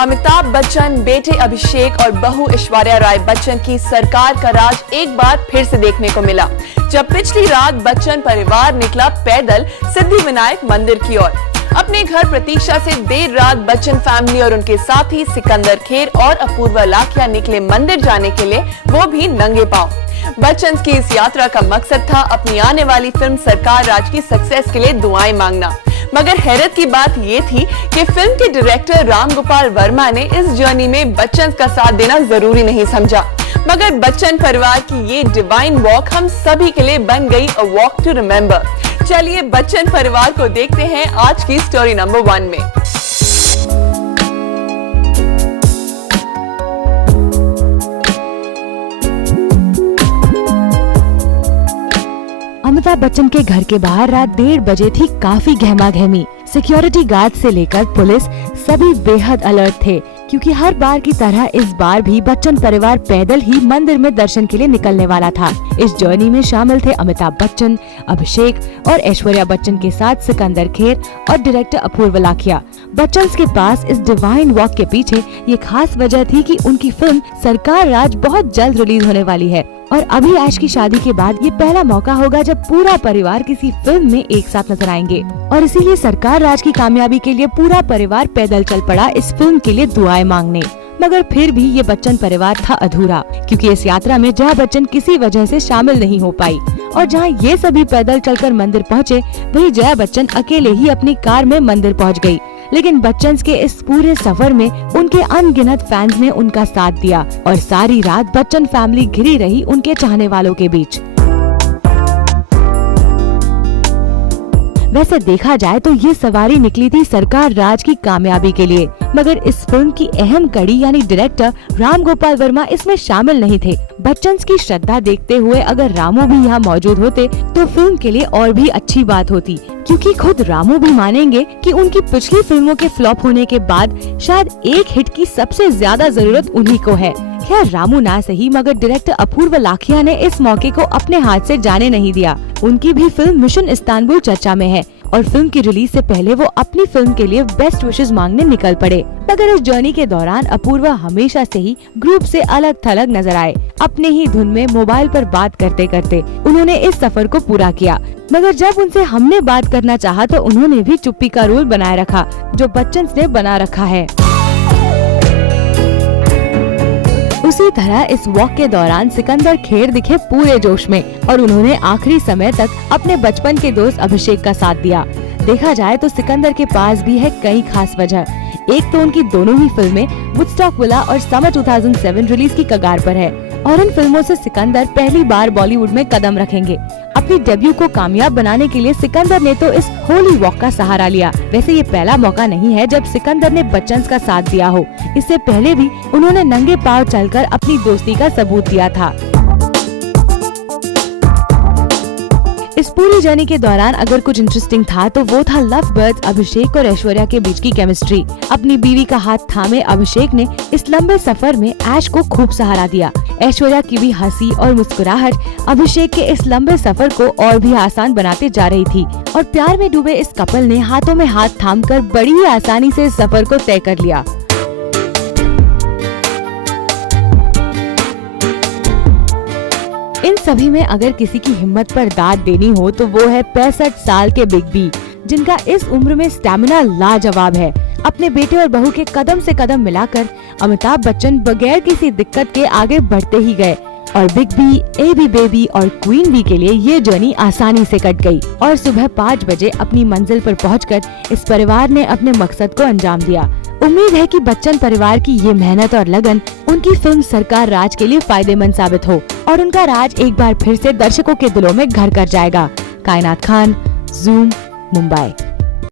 अमिताभ बच्चन, बेटे अभिषेक और बहू ऐश्वर्या राय बच्चन की सरकार का राज एक बार फिर से देखने को मिला, जब पिछली रात बच्चन परिवार निकला पैदल सिद्धिविनायक मंदिर की ओर। अपने घर प्रतीक्षा से देर रात बच्चन फैमिली और उनके साथी सिकंदर खेर और अपूर्वा लाखिया निकले मंदिर जाने के लिए, वो भी नंगे पांव। बच्चन की इस यात्रा का मकसद था अपनी आने वाली फिल्म सरकार राज की सक्सेस के लिए दुआएं मांगना। मगर हैरत की बात ये थी कि फिल्म के डायरेक्टर राम गोपाल वर्मा ने इस जर्नी में बच्चन का साथ देना जरूरी नहीं समझा। मगर बच्चन परिवार की ये डिवाइन वॉक हम सभी के लिए बन गई अ वॉक टू रिमेम्बर। चलिए बच्चन परिवार को देखते हैं आज की स्टोरी नंबर 1 में। अमिताभ बच्चन के घर के बाहर रात 1:30 बजे थी काफी गहमा गहमी। सिक्योरिटी गार्ड से लेकर पुलिस सभी बेहद अलर्ट थे, क्योंकि हर बार की तरह इस बार भी बच्चन परिवार पैदल ही मंदिर में दर्शन के लिए निकलने वाला था। इस जर्नी में शामिल थे अमिताभ बच्चन, अभिषेक और ऐश्वर्या बच्चन के साथ सिकंदर खेर और डायरेक्टर अपूर्वा लाखिया। बच्चन के पास इस डिवाइन वॉक के पीछे ये खास वजह थी कि उनकी फिल्म सरकार राज बहुत जल्द रिलीज होने वाली है और अभी ऐश की शादी के बाद ये पहला मौका होगा जब पूरा परिवार किसी फिल्म में एक साथ नजर आएंगे। और इसीलिए सरकार राज की कामयाबी के लिए पूरा परिवार पैदल चल पड़ा इस फिल्म के लिए दुआएं मांगने। मगर फिर भी ये बच्चन परिवार था अधूरा, क्योंकि इस यात्रा में जहाँ बच्चन किसी वजह से शामिल नहीं हो पाई और जहाँ ये सभी पैदल चलकर मंदिर पहुँचे, वहीं जया बच्चन अकेले ही अपनी कार में मंदिर पहुँच गयी। लेकिन बच्चन के इस पूरे सफर में उनके अनगिनत फैंस ने उनका साथ दिया और सारी रात बच्चन फैमिली घिरी रही उनके चाहने वालों के बीच। वैसे देखा जाए तो ये सवारी निकली थी सरकार राज की कामयाबी के लिए, मगर इस फिल्म की अहम कड़ी यानी डायरेक्टर राम गोपाल वर्मा इसमें शामिल नहीं थे। बच्चन की श्रद्धा देखते हुए अगर रामू भी यहाँ मौजूद होते तो फिल्म के लिए और भी अच्छी बात होती, क्योंकि खुद रामू भी मानेंगे कि उनकी पिछली फिल्मों के फ्लॉप होने के बाद शायद एक हिट की सबसे ज्यादा जरूरत उन्हीं को है। खैर रामू ना सही, मगर डायरेक्टर अपूर्वा लाखिया ने इस मौके को अपने हाथ से जाने नहीं दिया। उनकी भी फिल्म मिशन इस्तांबुल चर्चा में है और फिल्म की रिलीज से पहले वो अपनी फिल्म के लिए बेस्ट विशेस मांगने निकल पड़े। मगर इस जर्नी के दौरान अपूर्वा हमेशा से ही ग्रुप से अलग थलग नजर आए। अपने ही धुन में मोबाइल पर बात करते करते उन्होंने इस सफर को पूरा किया। मगर जब उनसे हमने बात करना चाहा तो उन्होंने भी चुप्पी का रूल बनाए रखा, जो बच्चन ने बना रखा है। उसी तरह इस वॉक के दौरान सिकंदर खेर दिखे पूरे जोश में और उन्होंने आखिरी समय तक अपने बचपन के दोस्त अभिषेक का साथ दिया। देखा जाए तो सिकंदर के पास भी है कई खास वजह। एक तो उनकी दोनों ही फिल्में वुडस्टॉक विला और समर 2007 रिलीज की कगार पर है और इन फिल्मों से सिकंदर पहली बार बॉलीवुड में कदम रखेंगे। अपनी डेब्यू को कामयाब बनाने के लिए सिकंदर ने तो इस होली वॉक का सहारा लिया। वैसे ये पहला मौका नहीं है जब सिकंदर ने बच्चन का साथ दिया हो। इससे पहले भी उन्होंने नंगे पांव चलकर अपनी दोस्ती का सबूत दिया था। इस पूरी जर्नी के दौरान अगर कुछ इंटरेस्टिंग था तो वो था लव बर्ड्स अभिषेक और ऐश्वर्या के बीच की केमिस्ट्री। अपनी बीवी का हाथ थामे अभिषेक ने इस लंबे सफर में ऐश को खूब सहारा दिया। ऐश्वर्या की भी हंसी और मुस्कुराहट अभिषेक के इस लंबे सफर को और भी आसान बनाते जा रही थी और प्यार में डूबे इस कपल ने हाथों में हाथ थामकर बड़ी ही आसानी से इस सफर को तय कर लिया। इन सभी में अगर किसी की हिम्मत पर दाद देनी हो तो वो है 65 साल के बिग बी, जिनका इस उम्र में स्टैमिना लाजवाब है। अपने बेटे और बहू के कदम से कदम मिलाकर अमिताभ बच्चन बगैर किसी दिक्कत के आगे बढ़ते ही गए और बिग बी, एबी बेबी और क्वीन बी के लिए ये जर्नी आसानी से कट गई और सुबह 5 बजे अपनी मंजिल पर पहुंचकर इस परिवार ने अपने मकसद को अंजाम दिया। उम्मीद है कि बच्चन परिवार की ये मेहनत और लगन उनकी फिल्म सरकार राज के लिए फायदेमंद साबित हो और उनका राज एक बार फिर से दर्शकों के दिलों में घर कर जाएगा। कायनात खान, ज़ूम, मुंबई।